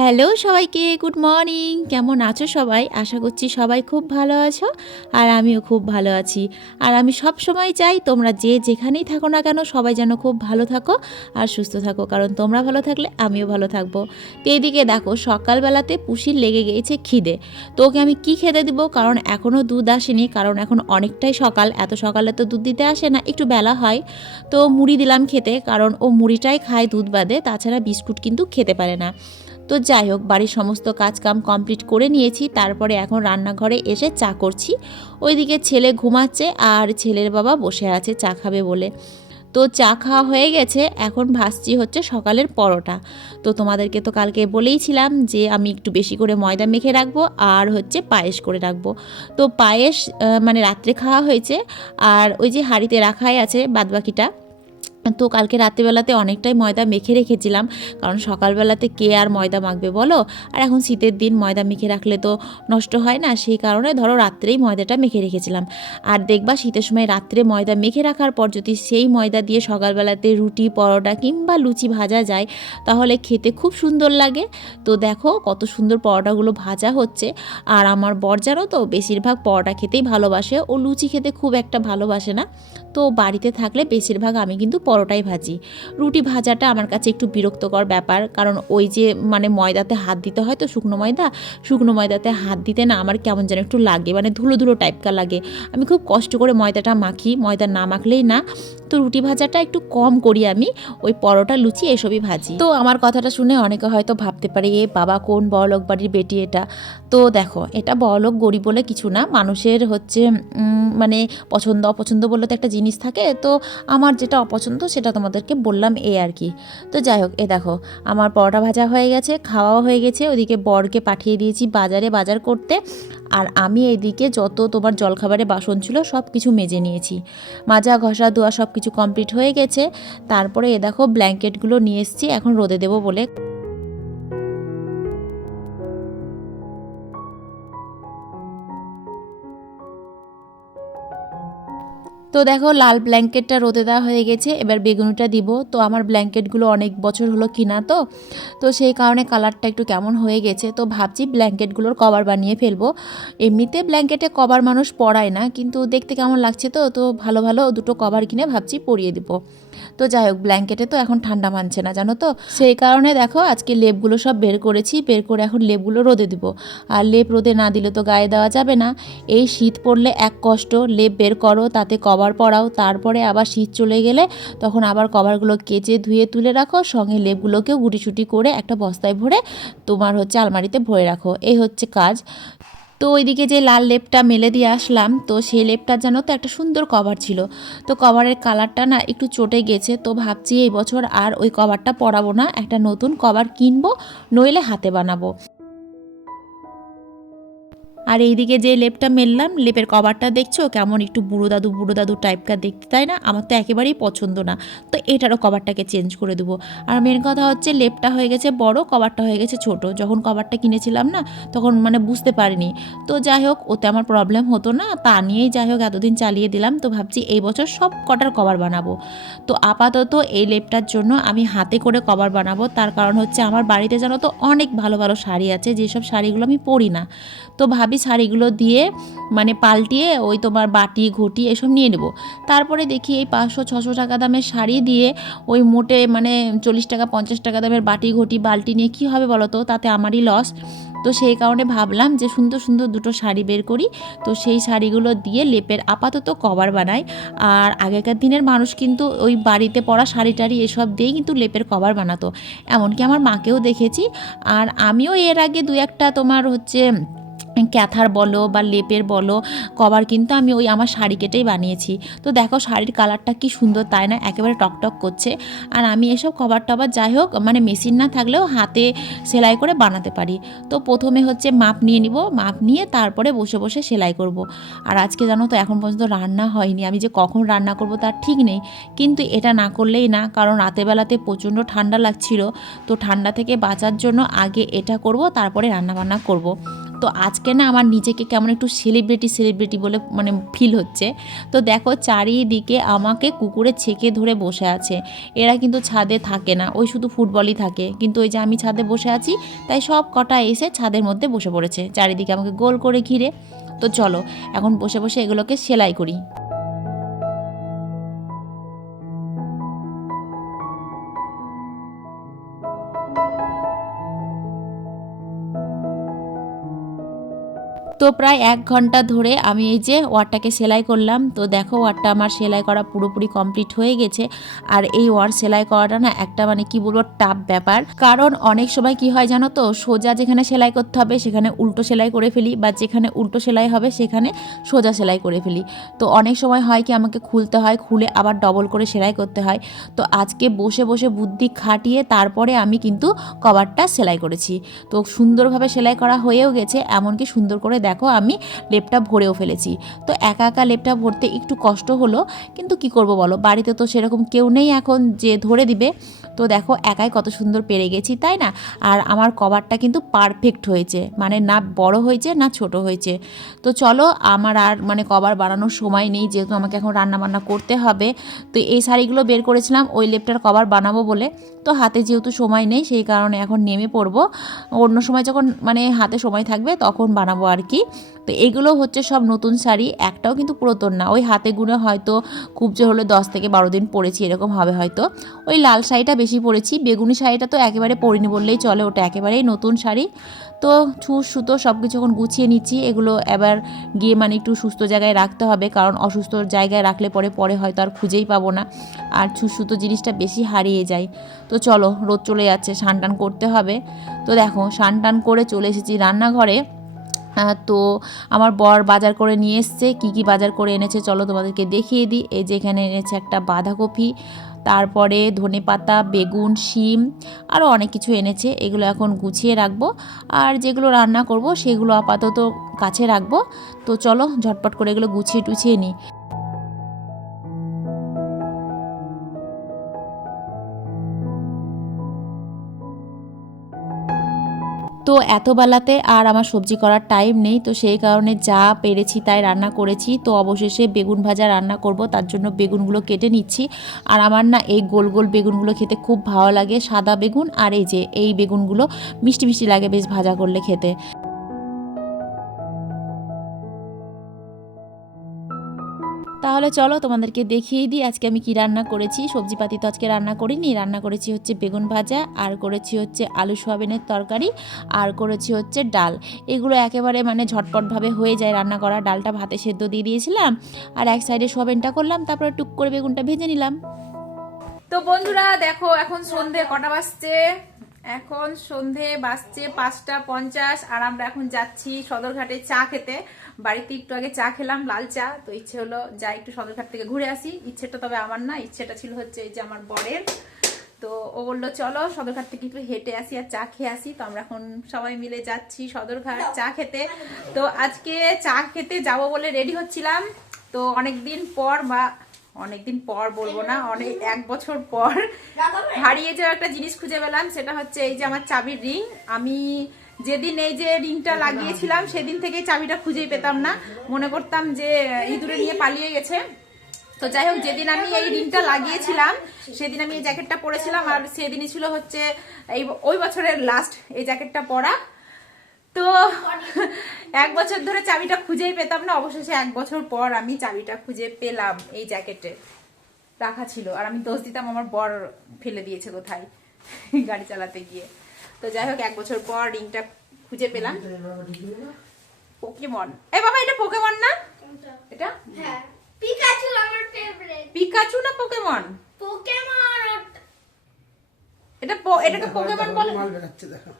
Hello সবাইকে, good morning. কেমন আছো সবাই? আশা করছি সবাই খুব ভালো আছো আর আমিও খুব ভালো আছি। আর আমি সব সময় চাই তোমরা যে যেখানেই থাকো না কেন সবাই যেন খুব ভালো থাকো আর সুস্থ থাকো, কারণ তোমরা ভালো থাকলে আমিও ভালো থাকব। তো এদিকে দেখো, সকালবেলাতে পুষির লেগে গিয়েছে খিদে। তো ওকে আমি কি খেতে দিব? কারণ এখনও দুধ আসেনি, কারণ এখন অনেকটাই সকাল। এত সকালে তো দুধ দিতে আসে না, একটু বেলা হয়। তো মুড়ি দিলাম খেতে, কারণ ও মুড়িটাই খায় দুধ বাদে, তাছাড়া বিস্কুট কিন্তু খেতে পারে না। তো যাই হোক, বাড়ির সমস্ত কাজকাম কমপ্লিট করে নিয়েছি, তারপরে এখন রান্নাঘরে এসে চা করছি। ওইদিকে ছেলে ঘুমাচ্ছে আর ছেলের বাবা বসে আছে চা খাবে বলে। তো চা খাওয়া হয়ে গেছে, এখন ভাসছি হচ্ছে সকালের পরোটা। তো তোমাদেরকে তো কালকে বলেইছিলাম যে আমি একটু বেশি করে ময়দা মেখে রাখব আর হচ্ছে পায়েস করে রাখব। তো পায়েস মানে রাত্রে খাওয়া হয়েছে আর ওই যে হাঁড়িতে রাখাই আছে বাদবাকিটা তো কালকে রাত্রিবেলাতে অনেকটাই ময়দা মেখে রেখেছিলাম, কারণ সকালবেলাতে কে আর ময়দা মাখবে বলো? আর এখন শীতের দিন ময়দা মেখে রাখলে তো নষ্ট হয় না, সেই কারণে ধরো রাত্রেই ময়দাটা মেখে রেখেছিলাম। আর দেখবা শীতের সময় রাত্রে ময়দা মেখে রাখার পর যদি সেই ময়দা দিয়ে সকালবেলাতে রুটি, পরোটা কিংবা লুচি ভাজা যায়, তাহলে খেতে খুব সুন্দর লাগে। তো দেখো কত সুন্দর পরোটাগুলো ভাজা হচ্ছে, আর আমার বর জানো তো বেশিরভাগ পরোটা খেতেই ভালোবাসে ও লুচি খেতে খুব একটা ভালোবাসে না। তো বাড়িতে থাকলে বেশিরভাগ আমি কিন্তু পরোটাই ভাজি। রুটি ভাজাটা আমার কাছে একটু বিরক্তকর ব্যাপার, কারণ ওই যে মানে ময়দাতে হাত দিতে হয় তো শুকনো ময়দা, শুকনো ময়দাতে হাত দিতে না আমার কেমন যেন একটু লাগে মানে ধুলো ধুলো টাইপকার লাগে। আমি খুব কষ্ট করে ময়দাটা মাখি, ময়দা না মাখলেই না তো রুটি ভাজাটা একটু কম করি আমি, ওই পরোটা, লুচি এসবই ভাজি। তো আমার কথাটা শুনে অনেকে হয়তো ভাবতে পারে, এ বাবা, কোন বড়লোক বাড়ির বেটি এটা? তো দেখো, এটা বড়লোক গরিব বলে কিছু না, মানুষের হচ্ছে মানে পছন্দ, অপছন্দ বলে তো একটা জিনিস থাকে। তো আমার যেটা অপছন্দ সেটা তোমাদেরকে বললাম এ আর কি। তো যাই হোক, এ দেখো, আমার পরোটা ভাজা হয়ে গেছে, খাওয়াও হয়ে গেছে, ওদিকে বরকে পাঠিয়ে দিয়েছি বাজারে, বাজার করতে। আর আমি এদিকে যত তোমার জলখাবারে বাসন ছিল সব কিছু মেজে নিয়েছি। মাজা, ঘষা, ধোয়া সব কিছু কমপ্লিট হয়ে গেছে। তারপরে এ দেখো ব্ল্যাঙ্কেটগুলো নিয়ে এসেছি, এখন রোদে দেবো বলে তো দেখো, লাল ব্ল্যাঙ্কেটটা রোদে দেওয়া হয়ে গেছে, এবার বেগুনিটা দিব। তো আমার ব্ল্যাঙ্কেটগুলো অনেক বছর হলো কিনা তো তো সেই কারণে কালারটা একটু কেমন হয়ে গেছে। তো ভাবছি ব্ল্যাঙ্কেটগুলোর কভার বানিয়ে ফেলব। এমনিতে ব্ল্যাঙ্কেটে কভার মানুষ পরায় না, কিন্তু দেখতে কেমন লাগছে তো তো ভালো ভালো দুটো কভার কিনে ভাবছি পরিয়ে দিব। তো যাই হোক, ব্ল্যাঙ্কেটে তো এখন ঠান্ডা মানছে না, জানো তো? সেই কারণে দেখো, আজকে লেপগুলো সব বের করেছি, বের করে এখন লেপগুলো রোদে দিব। আর লেপ রোদে না দিলে তো গায়ে দেওয়া যাবে না। এই শীত পড়লে এক কষ্ট, লেপ বের করো, তাতে কভার পরাও তারপরে আবার শীত চলে গেলে তখন আবার কভারগুলো কেচে ধুয়ে তুলে রাখো, সঙ্গে লেপগুলোকেও গুটিসুটি করে একটা বস্তায় ভরে তোমার হচ্ছে আলমারিতে ভরে রাখো। এই হচ্ছে কাজ। তো ওইদিকে যে লাল লেপটা মেলে দিয়ে আসলাম, তো সেই লেপটা যেন তো একটা সুন্দর কভার ছিল। তো কভারের কালারটা না একটু চটে গেছে, তো ভাবছি এই বছর আর ওই কভারটা পরাবো না, একটা নতুন কভার কিনবো, নইলে হাতে বানাবো। আর এইদিকে যে লেপটা মেললাম, লেপের কভারটা দেখছ? কেমন একটু বুড়ো দাদু বুড়ো দাদু টাইপকার দেখতে, তাই না? আমার তো একেবারেই পছন্দ না। তো এটারও কভারটাকে চেঞ্জ করে দেবো। আর মেন কথা হচ্ছে লেপটা হয়ে গেছে বড় কভারটা হয়ে গেছে ছোট। যখন কভারটা কিনেছিলাম না, তখন মানে বুঝতে পারিনি। তো যাই হোক, ওতে আমার প্রবলেম হতো না। তা নিয়েই যাই হোক, এতদিন চালিয়ে দিলাম। তো ভাবছি এই বছর সব কটার কভার বানাবো। তো আপাতত এই লেপটার জন্য আমি হাতে করে কভার বানাবো। তার কারণ হচ্ছে আমার বাড়িতে জানো তো অনেক ভালো ভালো শাড়ি আছে। যেসব শাড়িগুলো আমি পরি না। তো ভাবি শাড়িগুলো দিয়ে মানে পাল্টিয়ে ওই তোমার বাটি, ঘটি এসব নিয়ে নেব। তারপরে দেখি এই পাঁচশো, ছশো টাকা দামের শাড়ি দিয়ে ওই মোটে মানে চল্লিশ টাকা, পঞ্চাশ টাকা দামের বাটি, ঘটি, বালতি নিয়ে কী হবে বলো তো? তাতে আমারই লস তো সেই কারণে ভাবলাম যে সুন্দর সুন্দর দুটো শাড়ি বের করি। তো সেই শাড়িগুলো দিয়ে লেপের আপাতত কভার বানাই। আর আগেকার দিনের মানুষ কিন্তু ওই বাড়িতে পরা শাড়ি টাড়ি এসব দিয়েই কিন্তু লেপের কভার বানাতো। এমনকি আমার মাকেও দেখেছি। আর আমিও এর আগে দু একটা তোমার হচ্ছে ক্যাথার বলো বা লেপের বলো কভার কিন্তু আমি ওই আমার শাড়ি কেটেই বানিয়েছি। তো দেখো শাড়ির কালারটা কি সুন্দর, তাই না? একেবারে টকটক করছে। আর আমি এসব কভার টভার যাই হোক মানে মেশিন না থাকলেও হাতে সেলাই করে বানাতে পারি। তো প্রথমে হচ্ছে মাপ নিয়ে নিব, মাপ নিয়ে তারপরে বসে বসে সেলাই করব। আর আজকে জানো তো, এখন পর্যন্ত রান্না হয়নি। আমি যে কখন রান্না করব তার ঠিক নেই। কিন্তু এটা না করলেই না, কারণ রাতেবেলাতে প্রচণ্ড ঠান্ডা লাগছিল। তো ঠান্ডা থেকে বাঁচার জন্য আগে এটা করব, তারপরে রান্না বান্না করব। তো আজকে না আমার নিজেকে কেমন একটু সেলিব্রিটি সেলিব্রিটি বলে মানে ফিল হচ্ছে। তো দেখো চারিদিকে আমাকে কুকুরে ছেকে ধরে বসে আছে। এরা কিন্তু ছাদে থাকে না, ওই শুধু ফুটবলই থাকে। কিন্তু ওই যে আমি ছাদে বসে আছি, তাই সব কটা এসে ছাদের মধ্যে বসে পড়েছে। চারিদিকে আমাকে গোল করে ঘিরে। তো চলো, এখন বসে বসে এগুলোকে সেলাই করি। তো প্রায় এক ঘণ্টা ধরে আমি এই যে ওয়ারটাকে সেলাই করলাম, তো দেখো ওয়ারটা আমার সেলাই করা পুরোপুরি কমপ্লিট হয়ে গেছে। আর এই ওয়ার সেলাই করাটা না একটা মানে কি বলব, টাফ ব্যাপার। কারণ অনেক সময় কি হয় জানো তো, সোজা যেখানে সেলাই করতে হবে সেখানে উল্টো সেলাই করে ফেলি, বা যেখানে উল্টো সেলাই হবে সেখানে সোজা সেলাই করে ফেলি। তো অনেক সময় হয় কি আমাকে খুলতে হয়, খুলে আবার ডবল করে সেলাই করতে হয়। তো আজকে বসে বসে বুদ্ধি খাটিয়ে তারপরে আমি কিন্তু কভারটা সেলাই করেছি। তো সুন্দরভাবে সেলাই করা হয়েও গেছে, এমনকি সুন্দর করে দেখো আমি লেপটা ভরেও ফেলেছি। তো একা একা লেপটা ভরতে একটু কষ্ট হলো, কিন্তু কি করব বলো? বাড়িতে তো সেরকম কেউ নেই এখন যে ধরে দিবে। তো দেখো একাই কত সুন্দর পেরে গেছি, তাই না? আর আমার কভারটা কিন্তু পারফেক্ট হয়েছে। মানে না বড় হয়েছে, না ছোট হয়েছে। তো চলো, আমার আর মানে কভার বানানোর সময় নেই, যেহেতু আমাকে এখন রান্না বান্না করতে হবে। তো এই শাড়িগুলো বের করেছিলাম, ওই লেপটার কভার বানাবো বলে। তো হাতে যেহেতু সময় নেই, সেই কারণে এখন নেমে পড়ব। অন্য সময় যখন মানে হাতে সময় থাকবে, তখন বানাবো আর কি। তো এগুলো হচ্ছে সব নতুন শাড়ি, একটাও কিন্তু পুরাতন না। ওই হাতে গুনে হয়তো খুব জোর হলে দশ থেকে বারো দিন পরেছি, এরকম হবে হয়তো। ওই লাল শাড়িটা বেশি পরেছি, বেগুনি শাড়িটা তো একেবারে পরিনি বললেই চলে, ওটা একেবারেই নতুন শাড়ি। তো ছুঁচ সুতো সব কিছু এখন গুছিয়ে নিচ্ছি, এগুলো এবার গিয়ে মানে একটু সুস্থ জায়গায় রাখতে হবে, কারণ অসুস্থ জায়গায় রাখলে পরে পরে হয়তো আর খুঁজেই পাবো না। আর ছুঁচ সুতো জিনিসটা বেশি হারিয়ে যায়। তো চলো, রোদ চলে যাচ্ছে স্নান টান করতে হবে। তো দেখো স্নান টান করে চলে এসেছি রান্নাঘরে। তো আমার বর বাজার করে নিয়ে এসছে, কী কী বাজার করে এনেছে চলো তোমাদেরকে দেখিয়ে দিই। এই যে এখানে এনেছে একটা বাঁধাকপি, তারপরে ধনে পাতা, বেগুন, শিম আরও অনেক কিছু এনেছে, এগুলো এখন গুছিয়ে রাখব। আর যেগুলো রান্না করব সেগুলো আপাতত কাছে রাখব। তো চলো ঝটপট করে এগুলো গুছিয়ে টুছিয়ে নিই। তো এত বেলাতে আর আমার সবজি করার টাইম নেই, তো সেই কারণে যা পেরেছি তাই রান্না করেছি। তো অবশেষে বেগুন ভাজা রান্না করব, তার জন্য বেগুনগুলো কেটে নিচ্ছি। আর আমার না এই গোল গোল বেগুনগুলো খেতে খুব ভালো লাগে, সাদা বেগুন আর এই যে, এই বেগুনগুলো মিষ্টি মিষ্টি লাগে বেশ ভাজা করলে খেতে। তাহলে চলো তোমাদেরকে দেখিয়ে দিই আজকে আমি কি রান্না করেছি। সবজিপাতি তো আজকে রান্না করিনি। রান্না করেছি হচ্ছে বেগুন ভাজা, আর করেছি হচ্ছে আলু সোয়াবিনের তরকারি, আর করেছি হচ্ছে ডাল। এগুলো একেবারে মানে ঝটপটভাবে হয়ে যায় রান্না করা। ডালটা ভাতে সেদ্ধ দিয়ে দিয়েছিলাম, আর এক সাইডে সোয়াবিনটা করলাম, তারপরে টুক করে বেগুনটা ভেজে নিলাম। তো বন্ধুরা, দেখো, এখন সন্ধে কটা বাজছে? এখন সন্ধে বাজছে পাঁচটা পঞ্চাশ, আর আমরা এখন যাচ্ছি সদরঘাটে চা খেতে। বাড়িতে একটু আগে চা খেলাম, লাল চা। তো ইচ্ছে হলো যা একটু সদরঘাট থেকে ঘুরে আসি। ইচ্ছেটা তবে আমার না, ইচ্ছেটা ছিল হচ্ছে এই যে আমার বরের। তো ও বলল, চলো সদরঘাট থেকে একটু হেঁটে আসি আর চা খেয়ে আসি। তো আমরা এখন সবাই মিলে যাচ্ছি সদরঘাট চা খেতে। তো আজকে চা খেতে যাব বলে রেডি হচ্ছিলাম। তো অনেকদিন পর বা অনেকদিন পর বলব না, অনেক এক বছর পর হারিয়ে যাওয়া একটা জিনিস খুঁজে পেলাম। সেটা হচ্ছে এই যে আমার চাবির রিং। আমি যেদিন এই যে রিংটা লাগিয়েছিলাম, সেদিন থেকে চাবিটা খুঁজেই পেতাম না। মনে করতাম যে, ইঁদুরে নিয়ে পালিয়ে গেছে। তো যাই হোক, যেদিন আমি এই রিংটা লাগিয়েছিলাম, সেদিন আমি এই জ্যাকেটটা পরেছিলাম, আর সেদিনই ছিল হচ্ছে এই ওই বছরের লাস্ট এই জ্যাকেটটা পরা। তো এক বছর ধরে চাবিটা খুঁজেই পেতাম না, অবশেষে এক বছর পর আমি চাবিটা খুঁজে পেলাম এই জ্যাকেটে। রাখা ছিল, আর আমি দোষ দিতাম, আমার বর ফেলে দিয়েছে কোথায় গাড়ি চালাতে গিয়ে। তো যাই হোক এক বছর পর রিংটা খুঁজে পেলাম। পোকেমন এ বাবা এটা পোকেমন না? এটা? হ্যাঁ পিকাচু আমার ফেভারিট পিকাচু না পোকেমন পোকেমন এটা এটাকে পোকেমন বলে? মাল বেরাচ্ছে দেখো।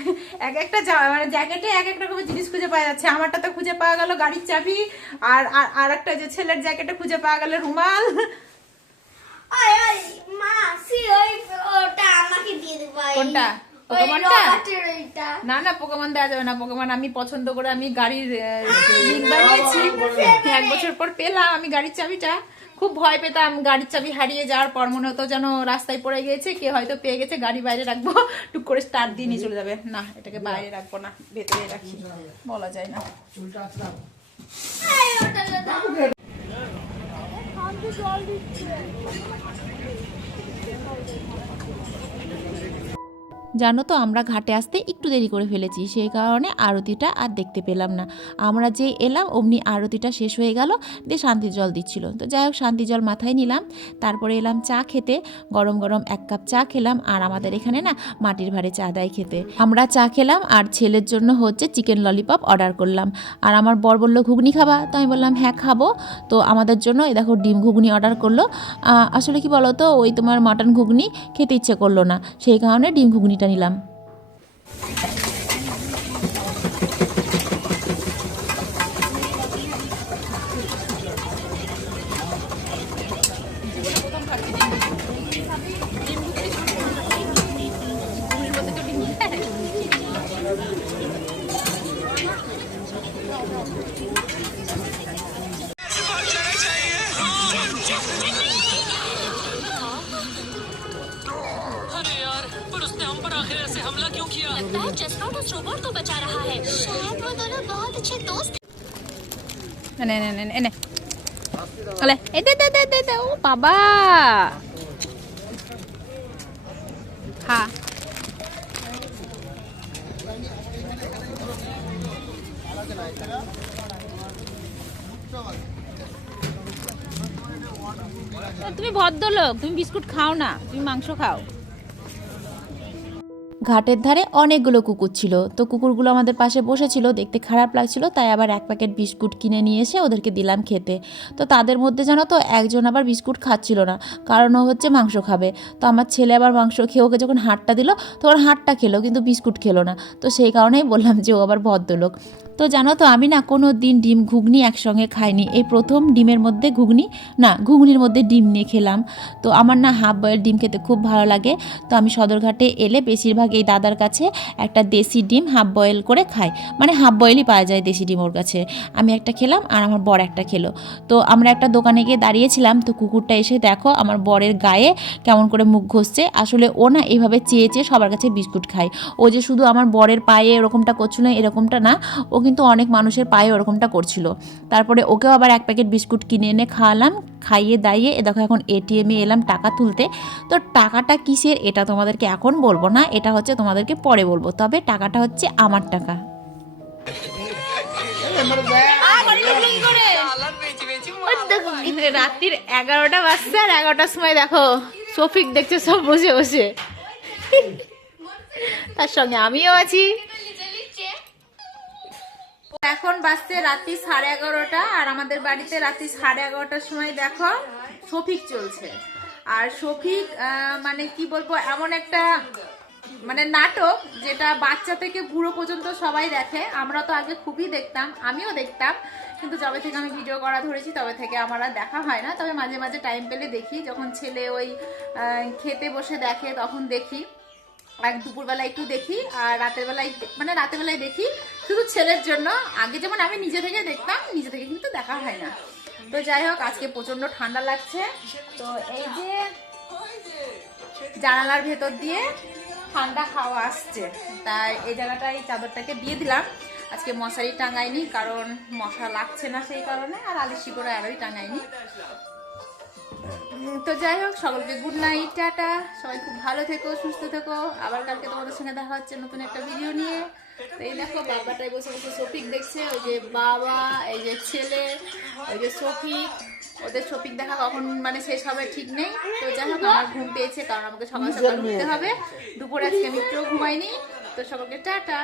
এক একটা মানে জ্যাকেটে এক এক রকমের জিনিস খুঁজে পাওয়া যাচ্ছে। আমারটা তো খুঁজে পাওয়া গেল গাড়ির চাবি আর আর- আর একটা যে ছেলের জ্যাকেটে খুঁজে পাওয়া গেল রুমাল। ওই ওই মাসি ওই ওটা আমাকে দিয়ে দেবো এই- কোনটা? পোকেমনটা? না না পোকেমন দেওয়া যাবে না পোকেমন আমি পছন্দ করে আমি গাড়ির বানিয়েছি। এক বছর পর পেলাম আমি গাড়ির চাবিটা। খুব ভয় পেতাম গাড়ির চাবি হারিয়ে যাওয়ার পর মনে হতো যেন রাস্তায় পড়ে গিয়েছে কে হয়তো পেয়ে গেছে গাড়ি বাইরে রাখব। টুক করে স্টার্ট দিয়ে নিয়ে চলে যাবে। না এটাকে বাইরে রাখব না ভেতরে রাখি। বলা যায় না। ওটা দাও জানো তো, আমরা ঘাটে আসতে একটু দেরি করে ফেলেছি, সেই কারণে আরতিটা আর দেখতে পেলাম না। আমরা যে এলাম, অমনি আরতিটা শেষ হয়ে গেল, দিয়ে শান্তি জল দিচ্ছিল। তো যাই হোক, শান্তি জল মাথায় নিলাম, তারপরে এলাম চা খেতে, গরম গরম এক কাপ চা খেলাম, আর আমাদের এখানে না মাটির ভাড়ে চা দেয় খেতে। আমরা চা খেলাম, আর ছেলের জন্য হচ্ছে চিকেন ললিপপ অর্ডার করলাম। আর আমার বর বলল, ঘুগনি খাবা? তো আমি বললাম হ্যাঁ খাব। তো আমাদের জন্য, এই দেখো, ডিম ঘুগনি অর্ডার করল। আসলে কি বলো তো ওই তোমার মাটন ঘুগনি খেতে ইচ্ছে করল না, সেই কারণে ডিম ঘুগনিটা নিলাম। आखिर ऐसे हमला क्यों किया लगता है जसका उस रोबोट को बचा रहा है शायद वो दोनों बहुत अच्छे दोस्त এনে এনে এনে এনে আলে এই দে দে দে দে দে ও বাবা হ্যাঁ তুমি ভদ্রলোক তুমি বিস্কুট খাও না তুমি মাংস খাও ঘাটের ধারে অনেকগুলো কুকুর ছিল। তো কুকুরগুলো আমাদের পাশে বসেছিল, দেখতে খারাপ লাগছিল, তাই আবার এক প্যাকেট বিস্কুট কিনে নিয়ে এসে ওদেরকে দিলাম খেতে। তো তাদের মধ্যে জানো তো একজন আবার বিস্কুট খাচ্ছিল না, কারণ ও হচ্ছে মাংস খাবে। তো আমার ছেলে আবার মাংস খেয়ে ওকে যখন হাটটা দিল, তখন হাটটা খেলো, কিন্তু বিস্কুট খেলো না। তো সেই কারণেই বললাম যে ও আবার ভদ্রলোক। তো জানো তো, আমি না কোনো দিন ডিম ঘুগনি একসঙ্গে খাইনি। এই প্রথম ডিমের মধ্যে ঘুগনি, না, ঘুগনির মধ্যে ডিম নিয়ে খেলাম। তো আমার না হাফ বয়েল ডিম খেতে খুব ভালো লাগে। তো আমি সদরঘাটে এলে বেশিরভাগ এই দাদার কাছে একটা দেশি ডিম হাফ বয়েল করে খাই মানে হাফ বয়েলই পাওয়া যায় দেশি ডিম ওর কাছে। আমি একটা খেলাম আর আমার বর একটা খেলো। তো আমরা একটা দোকানে গিয়ে দাঁড়িয়েছিলাম, তো কুকুরটা এসে দেখো আমার বরের গায়ে কেমন করে মুখ ঘষছে। আসলে ও না এইভাবে চেয়ে চেয়ে সবার কাছে বিস্কুট খায়। ও যে শুধু আমার বরের পায়ে এরকমটা করছিল এরকমটা না, ও কিন্তু অনেক মানুষের পায়ে ওরকমটা করছিল। তারপরে ওকেও আবার এক প্যাকেট বিস্কুট কিনে এনে খাওয়ালাম। খাইয়ে দাইয়ে, এ দেখো এখন এটিএমে এলাম টাকা তুলতে। তো টাকাটা কিসের? এটা তোমাদেরকে এখন বলব না, এটা হচ্ছে তোমাদেরকে পরে বলব। তবে টাকাটা হচ্ছে আমার টাকা। রাত্রির এগারোটা বাজছে আর এগারোটার সময় দেখো, শফিক দেখছে সব বসে বসে। তার সঙ্গে আমিও আছি। এখন বাজছে রাত্রি সাড়ে এগারোটা আর আমাদের বাড়িতে রাত্রি সাড়ে এগারোটার সময় দেখো শফিক চলছে। আর শফিক মানে কি বলব, এমন একটা মানে নাটক যেটা বাচ্চা থেকে বুড়ো পর্যন্ত সবাই দেখে। আমরা তো আগে খুবই দেখতাম, আমিও দেখতাম, কিন্তু যবে থেকে আমি ভিডিও করা ধরেছি, তবে থেকে আমার আর দেখা হয় না। তবে মাঝে মাঝে টাইম পেলে দেখি, যখন ছেলে ওই খেতে বসে দেখে তখন দেখি। আর দুপুরবেলা একটু দেখি, আর রাতের বেলায় মানে রাতের বেলায় দেখি শুধু ছেলের জন্য, আগে যেমন আমি নিজে থেকে দেখতাম, নিজে থেকে কিন্তু দেখা হয় না। তো যাই হোক, আজকে প্রচণ্ড ঠান্ডা লাগছে। তো এই যে জানালার ভেতর দিয়ে ঠান্ডা খাওয়া আসছে, তাই এই জায়গাটায় চাদরটাকে দিয়ে দিলাম। আজকে মশারি টাঙাইনি, কারণ মশা লাগছে না সেই কারণে, আর আলিশি করে আরোই টাঙাইনি। তো যাই হোক সকলকে গুড নাইট টাটা। সবাই খুব ভালো থেকো সুস্থ থেকো। আবার কালকে তোমাদের সঙ্গে দেখা হচ্ছে নতুন একটা ভিডিও নিয়ে। তো এই দেখো বাবাটাই বসে বসে শফিক দেখছে ওই যে বাবা এই যে ছেলে ওই যে শফিক। ওদের শফিক দেখা কখন মানে শেষ হবে ঠিক নেই। তো যাই হোক আমার ঘুম পেয়েছে কারণ আমাকে সকাল সকাল উঠতে হবে। দুপুরে আজকে আমি একটুও ঘুমাইনি। তো সকলকে টাটা।